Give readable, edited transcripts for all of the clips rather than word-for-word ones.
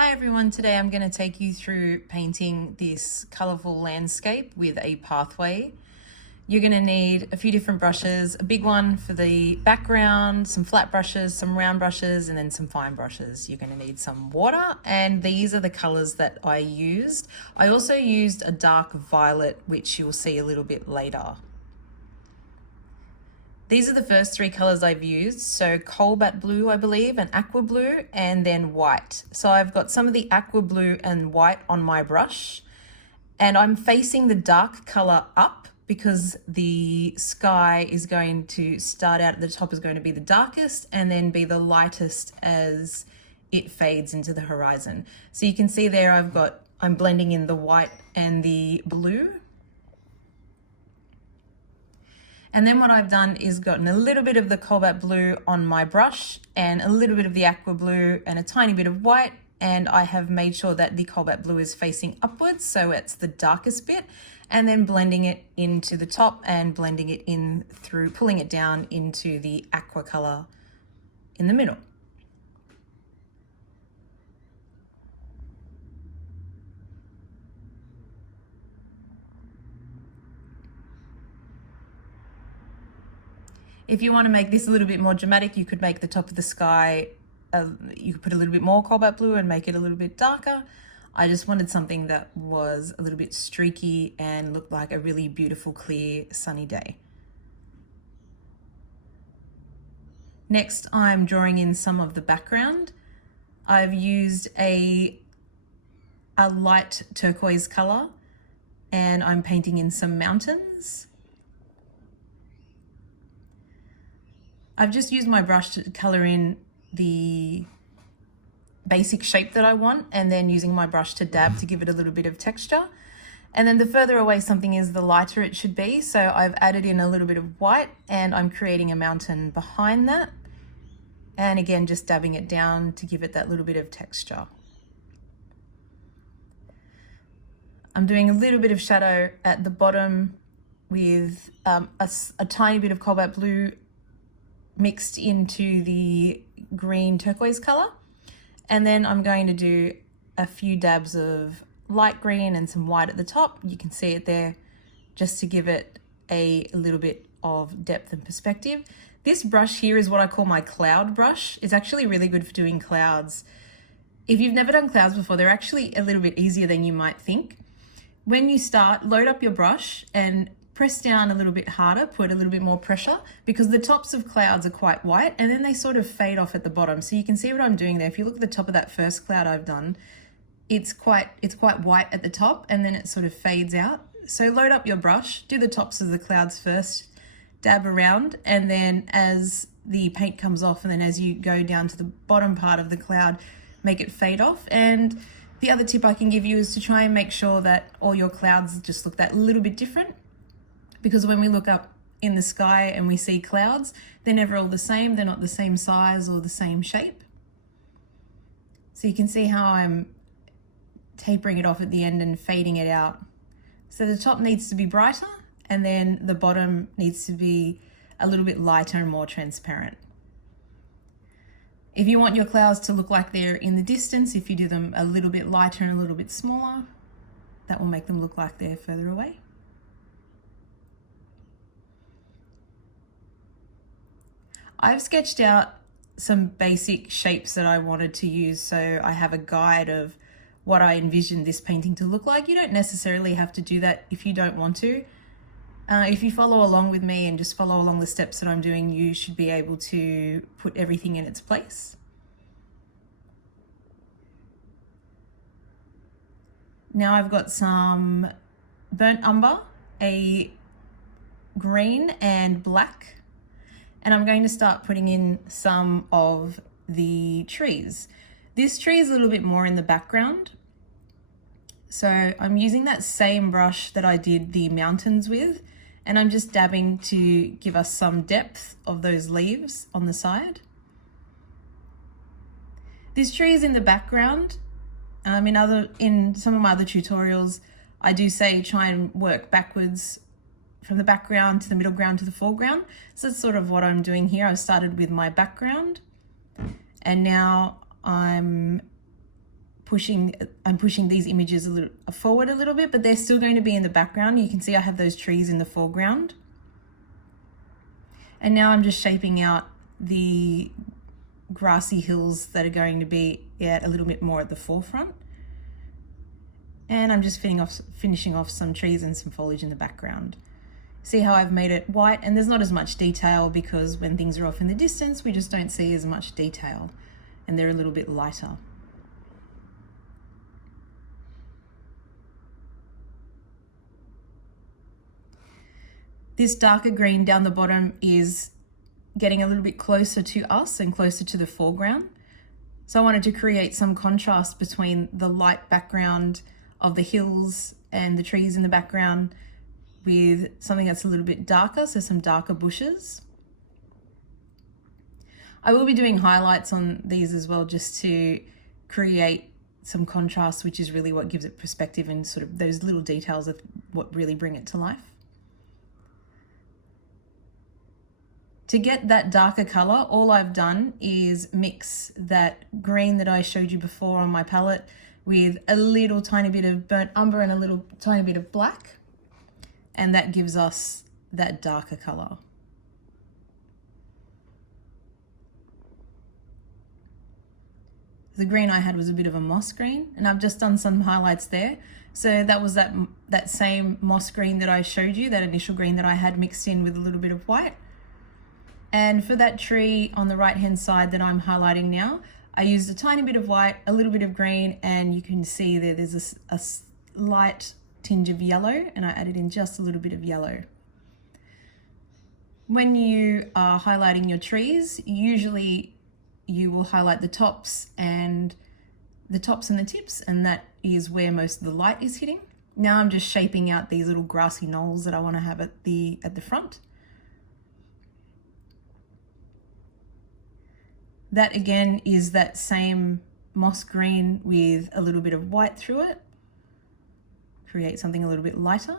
Hi everyone, today I'm going to take you through painting this colourful landscape with a pathway. You're going to need a few different brushes, a big one for the background, some flat brushes, some round brushes, and then some fine brushes. You're going to need some water, and these are the colours that I used. I also used a dark violet, which you'll see a little bit later. These are the first three colors I've used. So cobalt blue, I believe, and aqua blue, and then white. So I've got some of the aqua blue and white on my brush, and I'm facing the dark color up because the sky is going to start out at the top is going to be the darkest and then be the lightest as it fades into the horizon. So you can see there I'm blending in the white and the blue. And then what I've done is gotten a little bit of the cobalt blue on my brush and a little bit of the aqua blue and a tiny bit of white, and I have made sure that the cobalt blue is facing upwards, so it's the darkest bit, and then blending it into the top and blending it in through, pulling it down into the aqua color in the middle. If you want to make this a little bit more dramatic, you could make the top of the sky, you could put a little bit more cobalt blue and make it a little bit darker. I just wanted something that was a little bit streaky and looked like a really beautiful, clear, sunny day. Next, I'm drawing in some of the background. I've used a light turquoise color, and I'm painting in some mountains. I've just used my brush to color in the basic shape that I want, and then using my brush to dab to give it a little bit of texture. And then the further away something is, the lighter it should be. So I've added in a little bit of white, and I'm creating a mountain behind that. And again, just dabbing it down to give it that little bit of texture. I'm doing a little bit of shadow at the bottom with a tiny bit of cobalt blue mixed into the green turquoise color. And then I'm going to do a few dabs of light green and some white at the top. You can see it there, just to give it a little bit of depth and perspective. This brush here is what I call my cloud brush. It's actually really good for doing clouds. If you've never done clouds before, they're actually a little bit easier than you might think. When you start, load up your brush and press down a little bit harder, put a little bit more pressure, because the tops of clouds are quite white and then they sort of fade off at the bottom. So you can see what I'm doing there. If you look at the top of that first cloud I've done, it's quite white at the top and then it sort of fades out. So load up your brush, do the tops of the clouds first, dab around, and then as the paint comes off and then as you go down to the bottom part of the cloud, make it fade off. And the other tip I can give you is to try and make sure that all your clouds just look that little bit different. Because when we look up in the sky and we see clouds, they're never all the same. They're not the same size or the same shape. So you can see how I'm tapering it off at the end and fading it out. So the top needs to be brighter and then the bottom needs to be a little bit lighter and more transparent. If you want your clouds to look like they're in the distance, if you do them a little bit lighter and a little bit smaller, that will make them look like they're further away. I've sketched out some basic shapes that I wanted to use, so I have a guide of what I envisioned this painting to look like. You don't necessarily have to do that if you don't want to. If you follow along with me and just follow along the steps that I'm doing, you should be able to put everything in its place. Now I've got some burnt umber, a green and black, and I'm going to start putting in some of the trees. This tree is a little bit more in the background. So I'm using that same brush that I did the mountains with, and I'm just dabbing to give us some depth of those leaves on the side. This tree is in the background. In some of my other tutorials, I do say try and work backwards from the background to the middle ground to the foreground. So that's sort of what I'm doing here. I started with my background and now I'm pushing these images a little forward a little bit, but they're still going to be in the background. You can see I have those trees in the foreground. And now I'm just shaping out the grassy hills that are going to be a little bit more at the forefront. And I'm just finishing off some trees and some foliage in the background. See how I've made it white, and there's not as much detail because when things are off in the distance, we just don't see as much detail and they're a little bit lighter. This darker green down the bottom is getting a little bit closer to us and closer to the foreground. So I wanted to create some contrast between the light background of the hills and the trees in the background with something that's a little bit darker, so some darker bushes. I will be doing highlights on these as well, just to create some contrast, which is really what gives it perspective, and sort of those little details of what really bring it to life. To get that darker color, all I've done is mix that green that I showed you before on my palette with a little tiny bit of burnt umber and a little tiny bit of black. And that gives us that darker color. The green I had was a bit of a moss green, and I've just done some highlights there. So that was that same moss green that I showed you, that initial green that I had mixed in with a little bit of white. And for that tree on the right hand side that I'm highlighting now, I used a tiny bit of white, a little bit of green, and you can see there's a slight tinge of yellow, and I added in just a little bit of yellow. When you are highlighting your trees, usually you will highlight the tops and the tips, and that is where most of the light is hitting. Now I'm just shaping out these little grassy knolls that I want to have at the front. That again is that same moss green with a little bit of white through it. Create something a little bit lighter.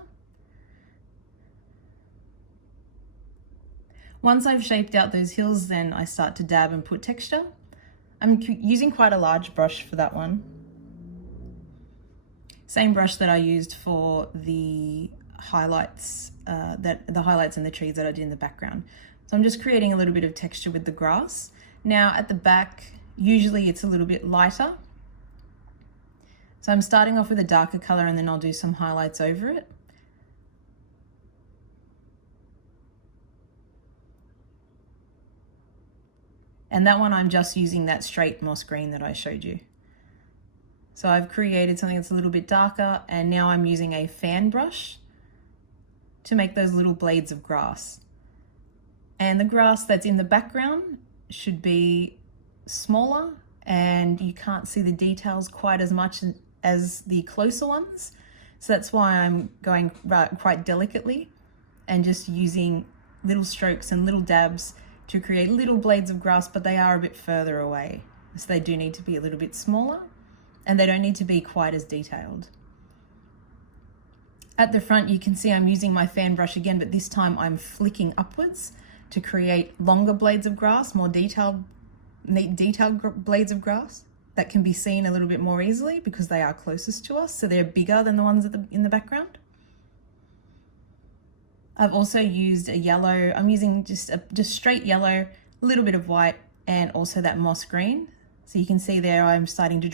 Once I've shaped out those hills, then I start to dab and put texture. I'm using quite a large brush for that one. Same brush that I used for the highlights, the highlights and the trees that I did in the background. So I'm just creating a little bit of texture with the grass. Now at the back, usually it's a little bit lighter. So I'm starting off with a darker color, and then I'll do some highlights over it. And that one I'm just using that straight moss green that I showed you. So I've created something that's a little bit darker, and now I'm using a fan brush to make those little blades of grass. And the grass that's in the background should be smaller, and you can't see the details quite as much as the closer ones. So that's why I'm going quite delicately and just using little strokes and little dabs to create little blades of grass, but they are a bit further away. So they do need to be a little bit smaller, and they don't need to be quite as detailed. At the front, you can see I'm using my fan brush again, but this time I'm flicking upwards to create longer blades of grass, more detailed blades of grass that can be seen a little bit more easily because they are closest to us, so they're bigger than the ones in the background. I've also used a yellow. I'm using just straight yellow, a little bit of white, and also that moss green. So you can see there I'm starting to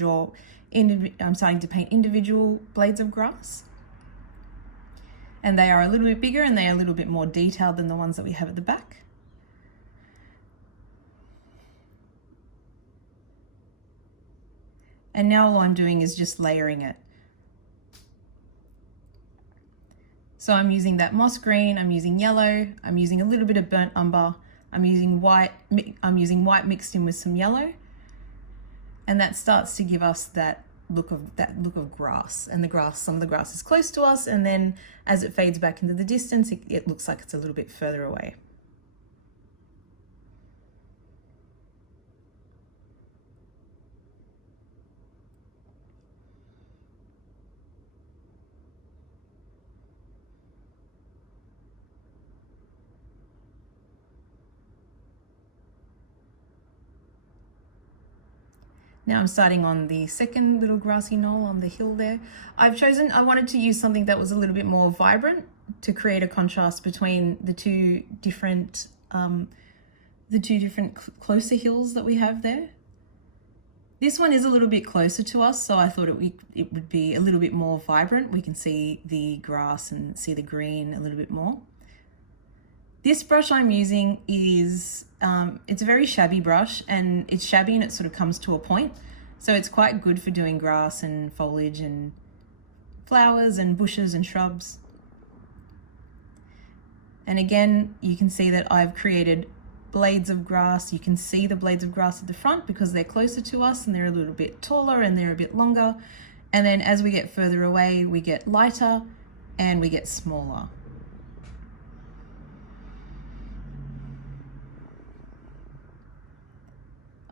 paint individual blades of grass. And they are a little bit bigger, and they are a little bit more detailed than the ones that we have at the back. And now all I'm doing is just layering it. So I'm using that moss green, I'm using yellow, I'm using a little bit of burnt umber, I'm using white mixed in with some yellow. And that starts to give us that look of grass. And some of the grass is close to us, and then as it fades back into the distance, it looks like it's a little bit further away. Now I'm starting on the second little grassy knoll on the hill there. I wanted to use something that was a little bit more vibrant to create a contrast between the two different closer hills that we have there. This one is a little bit closer to us, so I thought it would be a little bit more vibrant. We can see the grass and see the green a little bit more. This brush I'm using is, it's a very shabby brush, and it's shabby and it sort of comes to a point. So it's quite good for doing grass and foliage and flowers and bushes and shrubs. And again, you can see that I've created blades of grass. You can see the blades of grass at the front because they're closer to us and they're a little bit taller and they're a bit longer. And then as we get further away, we get lighter and we get smaller.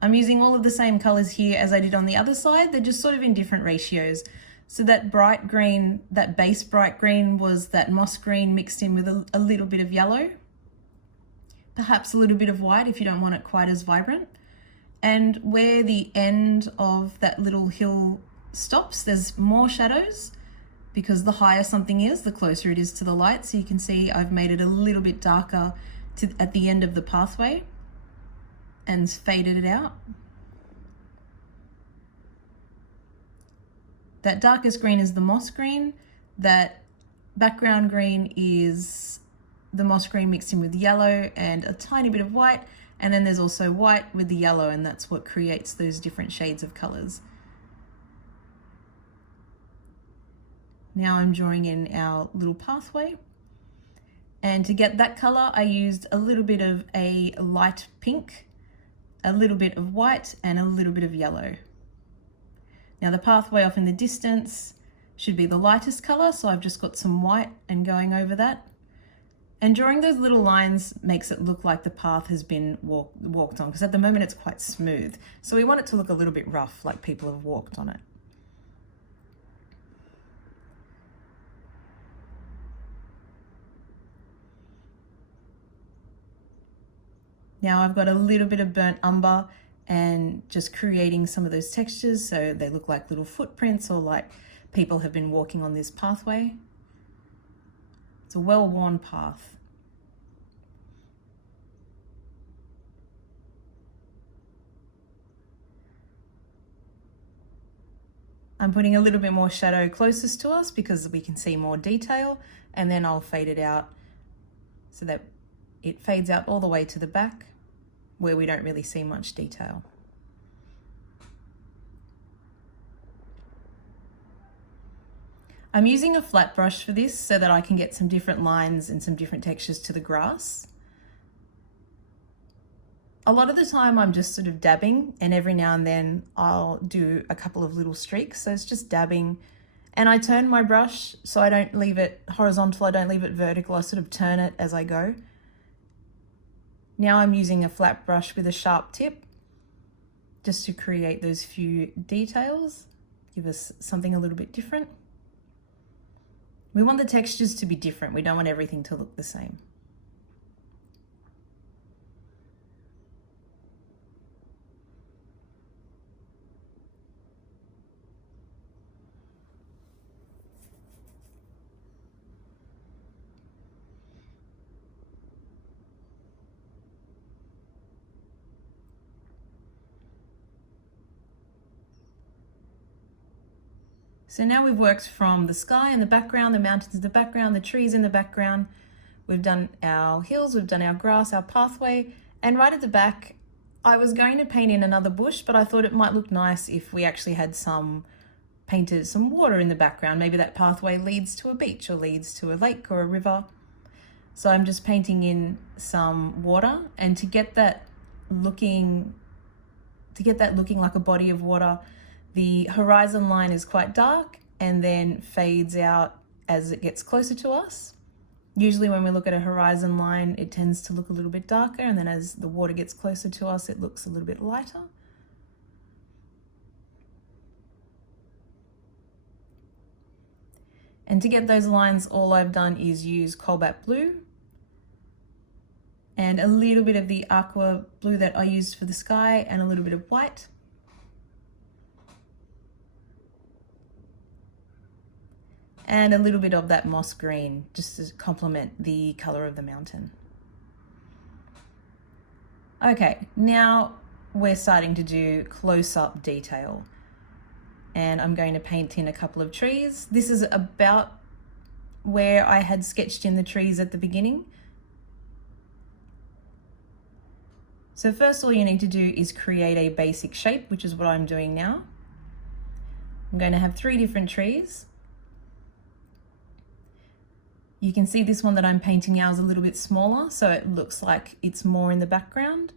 I'm using all of the same colors here as I did on the other side. They're just sort of in different ratios. So that bright green, that base bright green, was that moss green mixed in with a little bit of yellow. Perhaps a little bit of white if you don't want it quite as vibrant. And where the end of that little hill stops, there's more shadows, because the higher something is, the closer it is to the light. So you can see I've made it a little bit darker at the end of the pathway and faded it out. That darkest green is the moss green. That background green is the moss green mixed in with yellow and a tiny bit of white. And then there's also white with the yellow, and that's what creates those different shades of colors. Now I'm drawing in our little pathway. And to get that color, I used a little bit of a light pink, a little bit of white, and a little bit of yellow. Now the pathway off in the distance should be the lightest color, so I've just got some white and going over that. And drawing those little lines makes it look like the path has been walked on, because at the moment it's quite smooth. So we want it to look a little bit rough, like people have walked on it. Now I've got a little bit of burnt umber and just creating some of those textures so they look like little footprints or like people have been walking on this pathway. It's a well-worn path. I'm putting a little bit more shadow closest to us because we can see more detail, and then I'll fade it out so that it fades out all the way to the back where we don't really see much detail. I'm using a flat brush for this so that I can get some different lines and some different textures to the grass. A lot of the time I'm just sort of dabbing, and every now and then I'll do a couple of little streaks. So it's just dabbing, and I turn my brush so I don't leave it horizontal, I don't leave it vertical, I sort of turn it as I go. Now I'm using a flat brush with a sharp tip just to create those few details, give us something a little bit different. We want the textures to be different. We don't want everything to look the same. So now we've worked from the sky in the background, the mountains in the background, the trees in the background. We've done our hills, we've done our grass, our pathway, and right at the back, I was going to paint in another bush, but I thought it might look nice if we actually had painted some water in the background. Maybe that pathway leads to a beach or leads to a lake or a river. So I'm just painting in some water, and to get that looking like a body of water, the horizon line is quite dark and then fades out as it gets closer to us. Usually when we look at a horizon line, it tends to look a little bit darker, and then as the water gets closer to us, it looks a little bit lighter. And to get those lines, all I've done is use cobalt blue and a little bit of the aqua blue that I used for the sky and a little bit of white. and a little bit of that moss green just to complement the color of the mountain. Okay, now we're starting to do close-up detail, and I'm going to paint in a couple of trees. This is about where I had sketched in the trees at the beginning. So first, all you need to do is create a basic shape, which is what I'm doing now. I'm going to have 3 different trees. You can see this one that I'm painting now is a little bit smaller, so it looks like it's more in the background,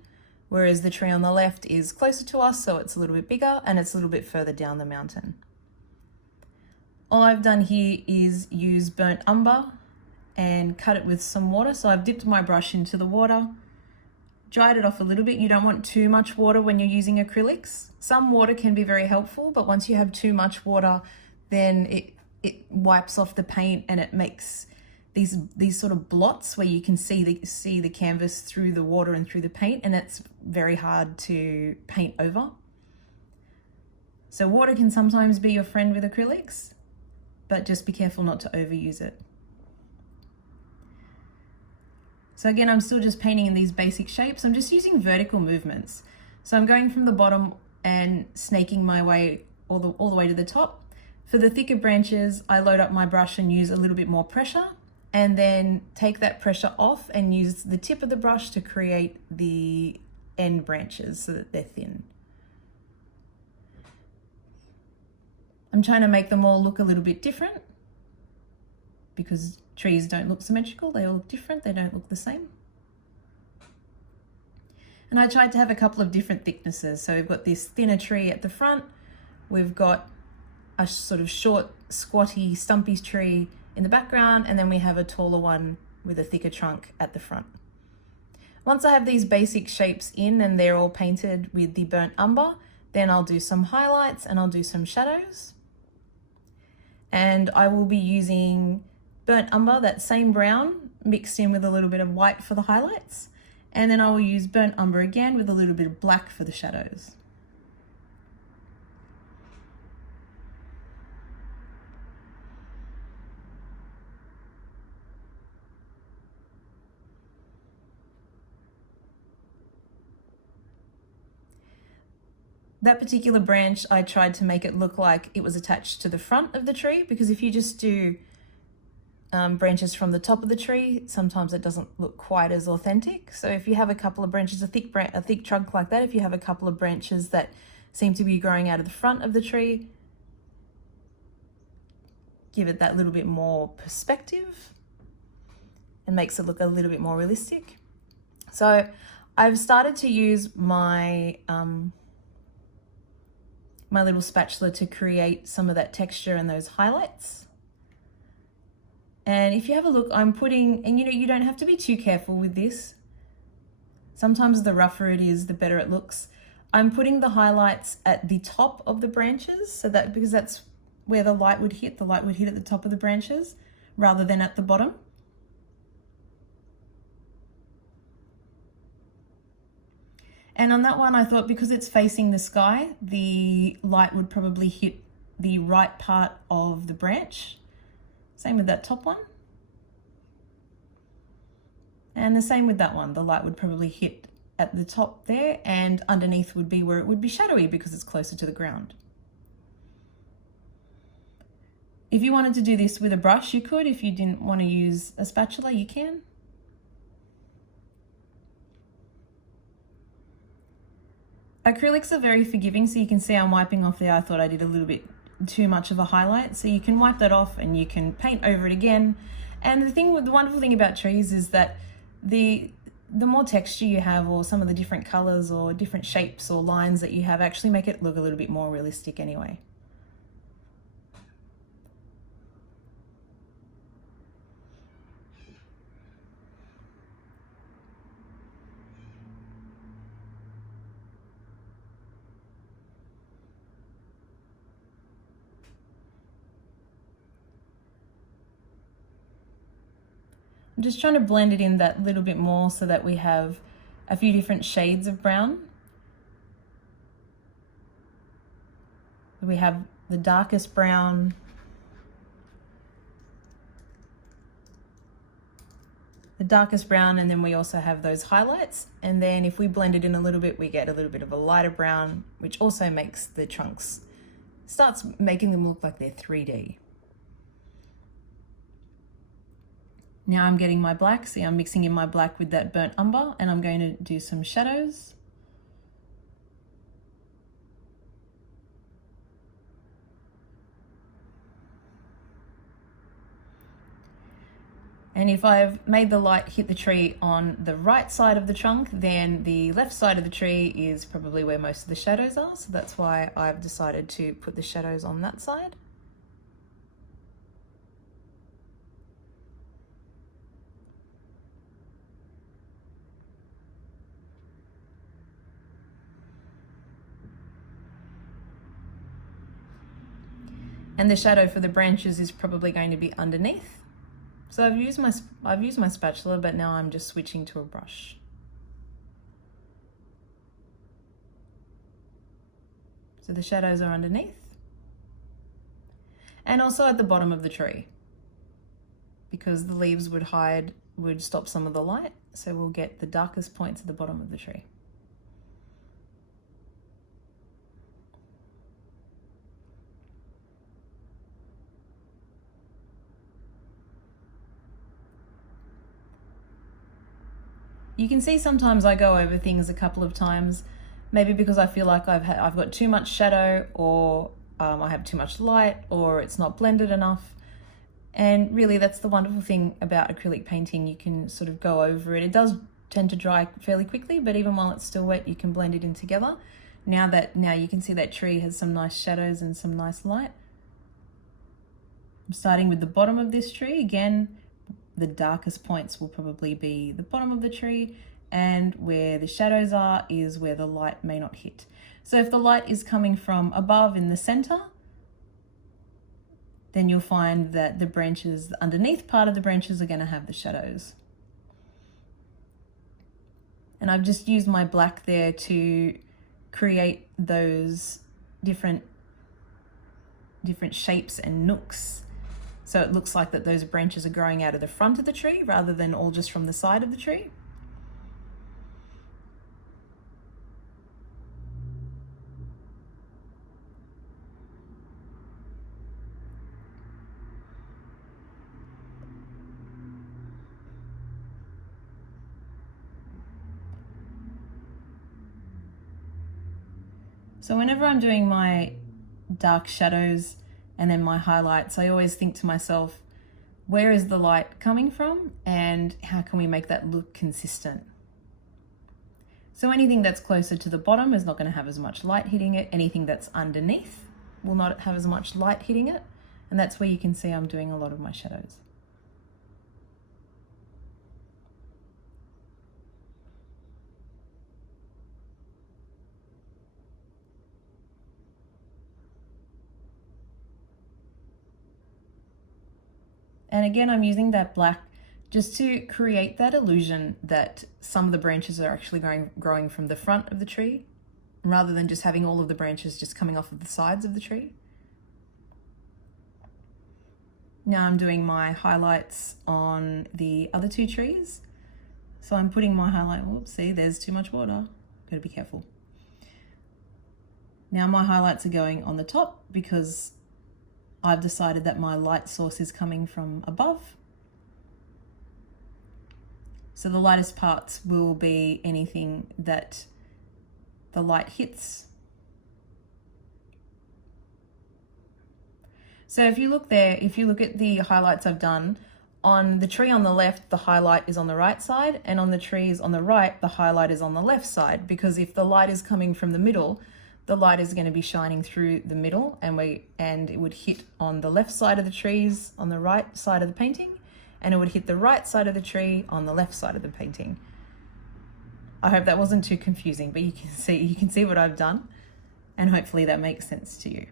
whereas the tree on the left is closer to us, so it's a little bit bigger and it's a little bit further down the mountain. All I've done here is use burnt umber and cut it with some water. So I've dipped my brush into the water, dried it off a little bit. You don't want too much water when you're using acrylics. Some water can be very helpful, but once you have too much water, then it wipes off the paint and it makes these sort of blots where you can see the canvas through the water and through the paint, and it's very hard to paint over. So water can sometimes be your friend with acrylics, but just be careful not to overuse it. So again, I'm still just painting in these basic shapes. I'm just using vertical movements. So I'm going from the bottom and snaking my way all the way to the top. For the thicker branches, I load up my brush and use a little bit more pressure, and then take that pressure off and use the tip of the brush to create the end branches so that they're thin. I'm trying to make them all look a little bit different because trees don't look symmetrical, they all look different, they don't look the same. And I tried to have a couple of different thicknesses. So we've got this thinner tree at the front, we've got a sort of short, squatty, stumpy tree in the background, and then we have a taller one with a thicker trunk at the front. Once I have these basic shapes in and they're all painted with the burnt umber, then I'll do some highlights and I'll do some shadows. And I will be using burnt umber, that same brown, mixed in with a little bit of white for the highlights. And then I will use burnt umber again with a little bit of black for the shadows. That particular branch, I tried to make it look like it was attached to the front of the tree, because if you just do branches from the top of the tree, sometimes it doesn't look quite as authentic. So if you have a couple of branches, a thick trunk like that, if you have a couple of branches that seem to be growing out of the front of the tree, give it that little bit more perspective and makes it look a little bit more realistic. So I've started to use my my little spatula to create some of that texture and those highlights. And if you have a look, I'm putting, and you don't have to be too careful with this. Sometimes the rougher it is, the better it looks. I'm putting the highlights at the top of the branches, so that, because that's where the light would hit. The light would hit at the top of the branches rather than at the bottom. And on that one, I thought because it's facing the sky, the light would probably hit the right part of the branch. Same with that top one. And the same with that one. The light would probably hit at the top there, and underneath would be where it would be shadowy because it's closer to the ground. If you wanted to do this with a brush, you could. If you didn't want to use a spatula, you can. Acrylics are very forgiving, so you can see I'm wiping off there. I thought I did a little bit too much of a highlight, so you can wipe that off and you can paint over it again. And the wonderful thing about trees is that the more texture you have, or some of the different colors or different shapes or lines that you have, actually make it look a little bit more realistic anyway. I'm just trying to blend it in that little bit more so that we have a few different shades of brown. We have the darkest brown, darkest brown, and then we also have those highlights. And then if we blend it in a little bit, we get a little bit of a lighter brown, which also makes the trunks, starts making them look like they're 3D. Now I'm getting my black, see I'm mixing in my black with that burnt umber, and I'm going to do some shadows. And if I've made the light hit the tree on the right side of the trunk, then the left side of the tree is probably where most of the shadows are. So that's why I've decided to put the shadows on that side. And the shadow for the branches is probably going to be underneath. So I've used my spatula, but now I'm just switching to a brush. So the shadows are underneath. And also at the bottom of the tree, because the leaves would stop some of the light. So we'll get the darkest points at the bottom of the tree. You can see sometimes I go over things a couple of times, maybe because I feel like I've got too much shadow, or I have too much light, or it's not blended enough. And really that's the wonderful thing about acrylic painting. You can sort of go over it. It does tend to dry fairly quickly, but even while it's still wet, you can blend it in together. Now you can see that tree has some nice shadows and some nice light. I'm starting with the bottom of this tree. Again, the darkest points will probably be the bottom of the tree, and where the shadows are is where the light may not hit. So if the light is coming from above in the center, then you'll find that the branches, the underneath part of the branches are going to have the shadows. And I've just used my black there to create those different shapes and nooks. So it looks like that those branches are growing out of the front of the tree rather than all just from the side of the tree. So whenever I'm doing my dark shadows and then my highlights, I always think to myself, where is the light coming from and how can we make that look consistent? So anything that's closer to the bottom is not going to have as much light hitting it. Anything that's underneath will not have as much light hitting it. And that's where you can see I'm doing a lot of my shadows. And again, I'm using that black just to create that illusion that some of the branches are actually growing from the front of the tree, rather than just having all of the branches just coming off of the sides of the tree. Now I'm doing my highlights on the other two trees. So I'm putting my highlight, whoops, see, there's too much water. Gotta be careful. Now my highlights are going on the top because I've decided that my light source is coming from above. So the lightest parts will be anything that the light hits. So if you look there, if you look at the highlights I've done, on the tree on the left, the highlight is on the right side, and on the trees on the right, the highlight is on the left side, because if the light is coming from the middle, the light is going to be shining through the middle, and it would hit on the left side of the trees on the right side of the painting, and it would hit the right side of the tree on the left side of the painting. I hope that wasn't too confusing, but you can see what I've done, and hopefully that makes sense to you.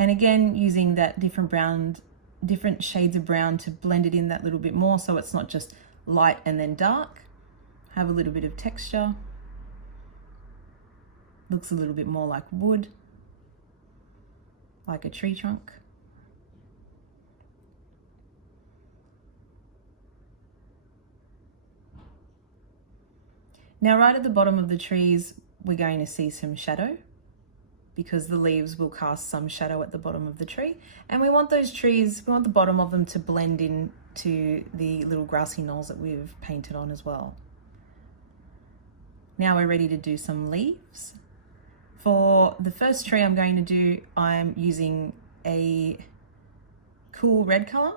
And again, using that different shades of brown to blend it in that little bit more, so it's not just light and then dark. Have a little bit of texture. Looks a little bit more like wood, like a tree trunk. Now right at the bottom of the trees, we're going to see some shadow because the leaves will cast some shadow at the bottom of the tree. And we want those trees, we want the bottom of them to blend in to the little grassy knolls that we've painted on as well. Now we're ready to do some leaves. For the first tree I'm using a cool red color,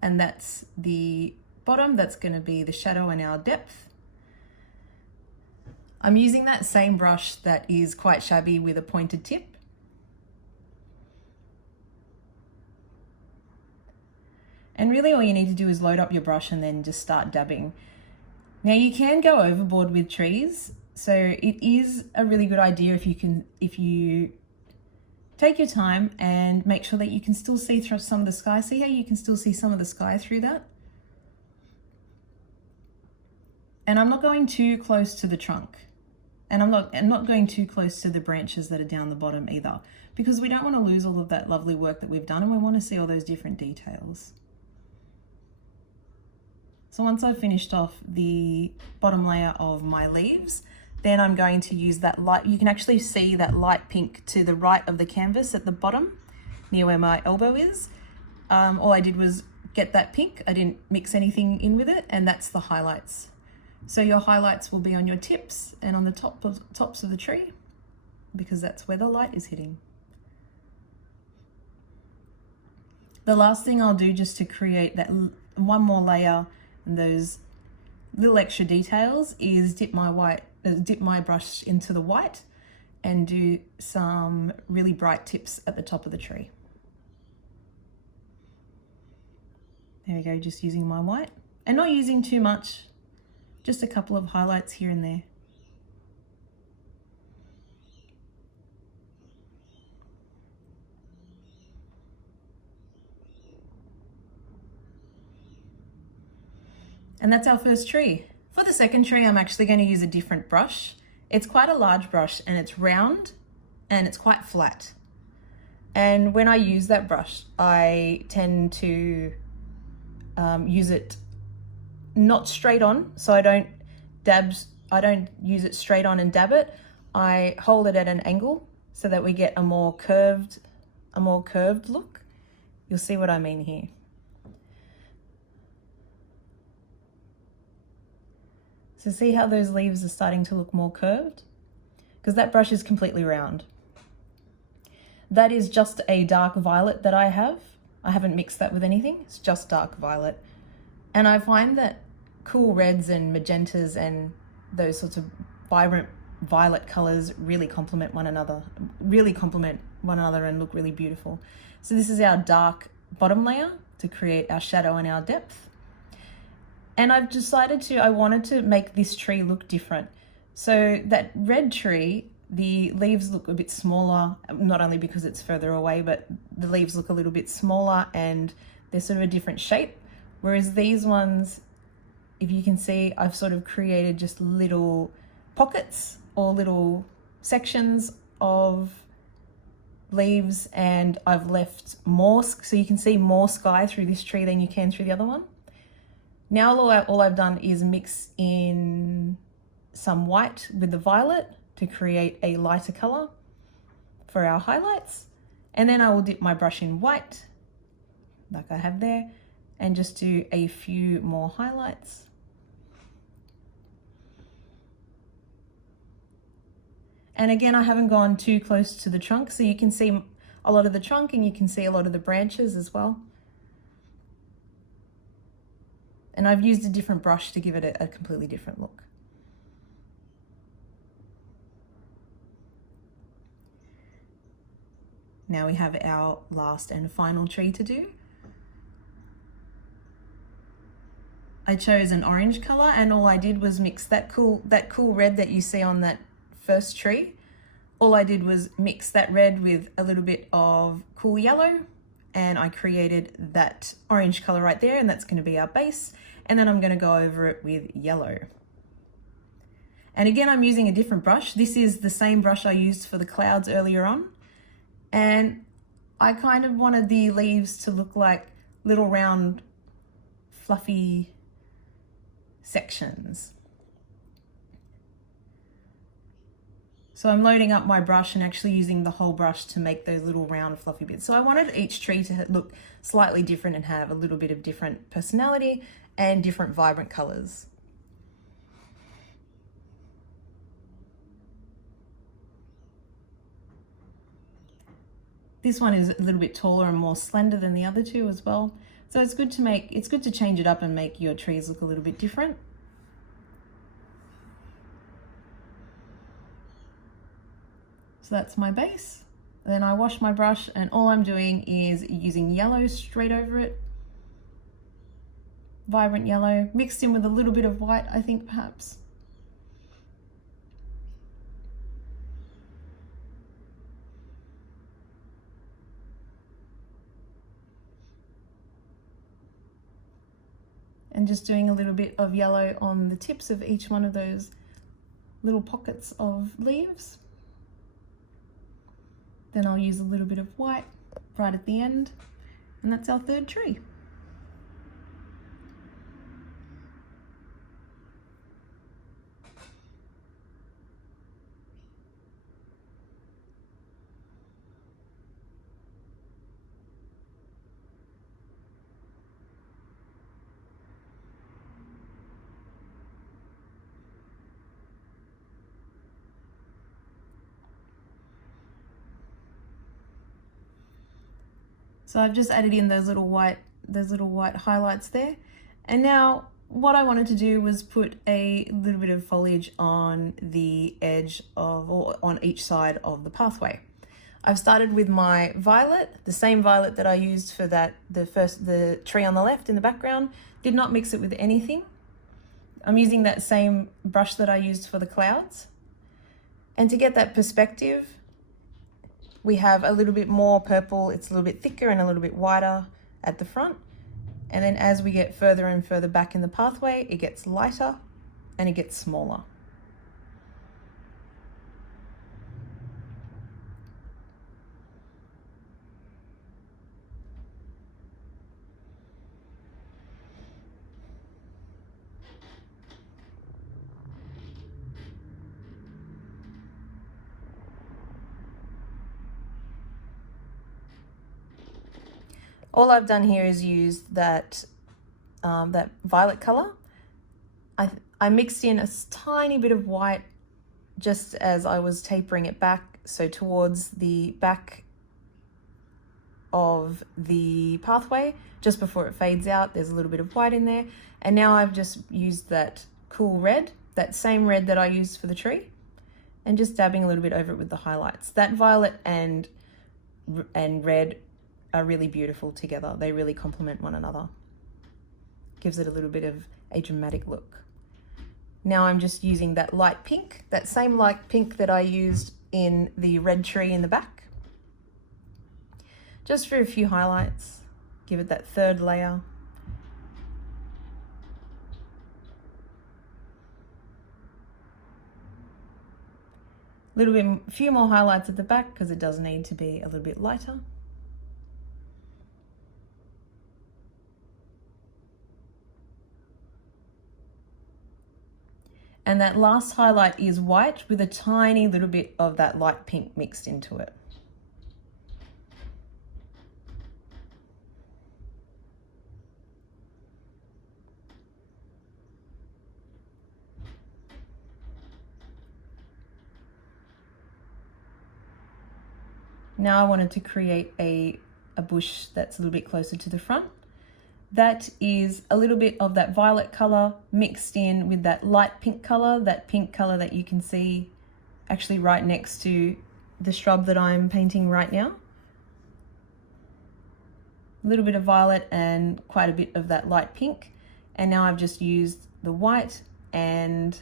and that's the bottom, that's going to be the shadow and our depth. I'm using that same brush that is quite shabby with a pointed tip. And really all you need to do is load up your brush and then just start dabbing. Now you can go overboard with trees, so it is a really good idea if you take your time and make sure that you can still see through some of the sky. See how you can still see some of the sky through that? And I'm not going too close to the trunk. And I'm not going too close to the branches that are down the bottom either, because we don't want to lose all of that lovely work that we've done, and we want to see all those different details. So once I've finished off the bottom layer of my leaves, then I'm going to use that light, you can actually see that light pink to the right of the canvas at the bottom, near where my elbow is. All I did was get that pink, I didn't mix anything in with it, and that's the highlights. So your highlights will be on your tips and on the tops of the tree, because that's where the light is hitting. The last thing I'll do just to create that one more layer and those little extra details is dip my brush into the white and do some really bright tips at the top of the tree. There we go, just using my white and not using too much. Just a couple of highlights here and there. And that's our first tree. For the second tree, I'm actually going to use a different brush. It's quite a large brush and it's round and it's quite flat. And when I use that brush, I tend to use it not straight on, so I don't use it straight on and dab it. I hold it at an angle so that we get a more curved look. You'll see what I mean here. So see how those leaves are starting to look more curved? Because that brush is completely round. That is just a dark violet that I have. I haven't mixed that with anything, it's just dark violet. And I find that cool reds and magentas and those sorts of vibrant violet colors really complement one another and look really beautiful. So this is our dark bottom layer to create our shadow and our depth. And I've decided I wanted to make this tree look different. So that red tree, the leaves look a bit smaller, not only because it's further away, but the leaves look a little bit smaller and they're sort of a different shape. Whereas these ones, if you can see, I've sort of created just little pockets or little sections of leaves, and I've left more, so you can see more sky through this tree than you can through the other one. Now all I've done is mix in some white with the violet to create a lighter color for our highlights. And then I will dip my brush in white, like I have there, and just do a few more highlights. And again, I haven't gone too close to the trunk, so you can see a lot of the trunk and you can see a lot of the branches as well. And I've used a different brush to give it a completely different look. Now we have our last and final tree to do. I chose an orange color, and all I did was mix that cool red that you see on that first tree. All I did was mix that red with a little bit of cool yellow, and I created that orange color right there, and that's going to be our base. And then I'm going to go over it with yellow. And again, I'm using a different brush. This is the same brush I used for the clouds earlier on. And I kind of wanted the leaves to look like little round fluffy sections. So I'm loading up my brush and actually using the whole brush to make those little round fluffy bits. So I wanted each tree to look slightly different and have a little bit of different personality and different vibrant colors. This one is a little bit taller and more slender than the other two as well. So it's good to change it up and make your trees look a little bit different. So that's my base. Then I wash my brush and all I'm doing is using yellow straight over it. Vibrant yellow, mixed in with a little bit of white, I think perhaps. And just doing a little bit of yellow on the tips of each one of those little pockets of leaves. Then I'll use a little bit of white right at the end, and that's our third tree. So I've just added in those little white highlights there. And now what I wanted to do was put a little bit of foliage on the edge of, or on each side of the pathway. I've started with my violet, the same violet that I used for the tree on the left in the background. Did not mix it with anything. I'm using that same brush that I used for the clouds. And to get that perspective, we have a little bit more purple. It's a little bit thicker and a little bit wider at the front. And then as we get further and further back in the pathway, it gets lighter and it gets smaller. All I've done here is used that violet color. I mixed in a tiny bit of white just as I was tapering it back, so towards the back of the pathway, just before it fades out, there's a little bit of white in there. And now I've just used that cool red, that same red that I used for the tree, and just dabbing a little bit over it with the highlights. That violet and red are really beautiful together. They really complement one another. Gives it a little bit of a dramatic look. Now I'm just using that light pink, that same light pink that I used in the red tree in the back. Just for a few highlights, give it that third layer. A few more highlights at the back because it does need to be a little bit lighter. And that last highlight is white with a tiny little bit of that light pink mixed into it. Now I wanted to create a bush that's a little bit closer to the front. That is a little bit of that violet color mixed in with that light pink color, that pink color that you can see actually right next to the shrub that I'm painting right now. A little bit of violet and quite a bit of that light pink. And now I've just used the white and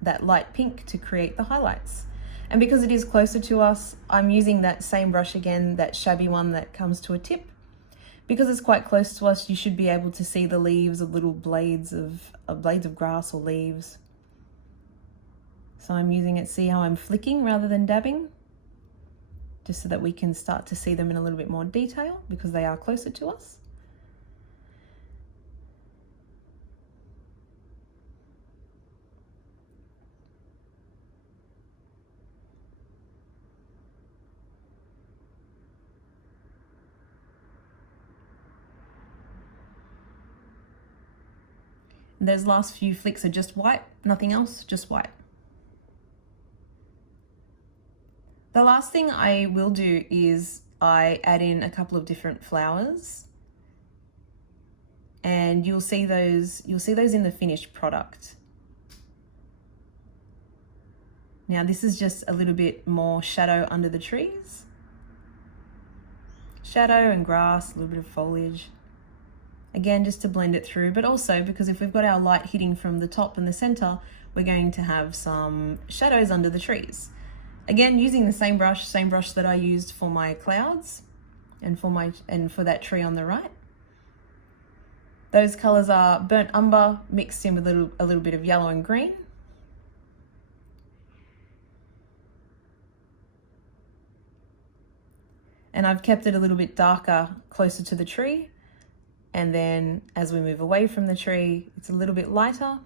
that light pink to create the highlights. And because it is closer to us, I'm using that same brush again, that shabby one that comes to a tip. Because it's quite close to us, you should be able to see the leaves of little blades of grass or leaves. So I'm using it, see how I'm flicking rather than dabbing, just so that we can start to see them in a little bit more detail because they are closer to us. And those last few flicks are just white, nothing else, just white. The last thing I will do is I add in a couple of different flowers, and you'll see those in the finished product. Now this is just a little bit more shadow under the trees. Shadow and grass, a little bit of foliage. Again, just to blend it through, but also because if we've got our light hitting from the top and the center, we're going to have some shadows under the trees. Again, using the same brush that I used for my clouds and for that tree on the right. Those colors are burnt umber mixed in with a little bit of yellow and green. And I've kept it a little bit darker closer to the tree. And then as we move away from the tree, it's a little bit lighter.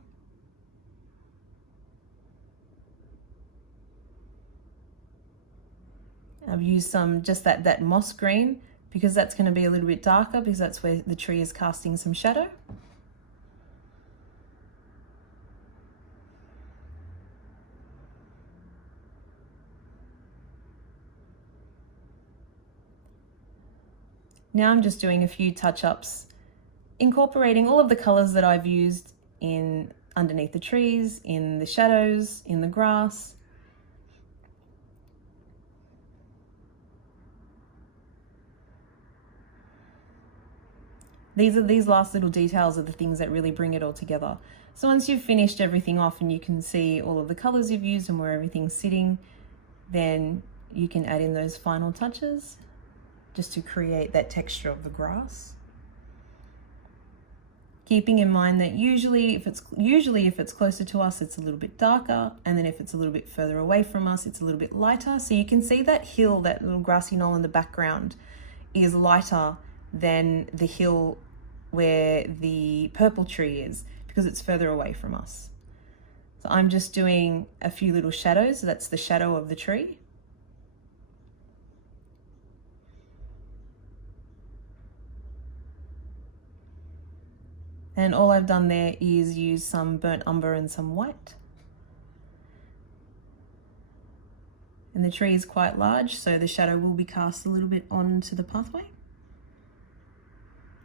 I've used some, just that moss green, because that's going to be a little bit darker because that's where the tree is casting some shadow. Now I'm just doing a few touch-ups, incorporating all of the colors that I've used in underneath the trees, in the shadows, in the grass. These last little details are the things that really bring it all together. So once you've finished everything off and you can see all of the colors you've used and where everything's sitting, then you can add in those final touches just to create that texture of the grass. Keeping in mind that usually if it's closer to us, it's a little bit darker, and then if it's a little bit further away from us, it's a little bit lighter. So you can see that hill, that little grassy knoll in the background, is lighter than the hill where the purple tree is because it's further away from us. So I'm just doing a few little shadows. So that's the shadow of the tree. And all I've done there is use some burnt umber and some white. And the tree is quite large, so the shadow will be cast a little bit onto the pathway.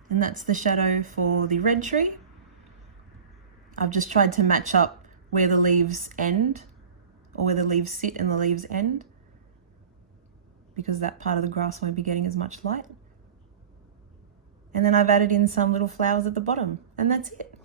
And that's the shadow for the red tree. I've just tried to match up where the leaves end, or where the leaves sit and the leaves end, because that part of the grass won't be getting as much light. And then I've added in some little flowers at the bottom, and that's it.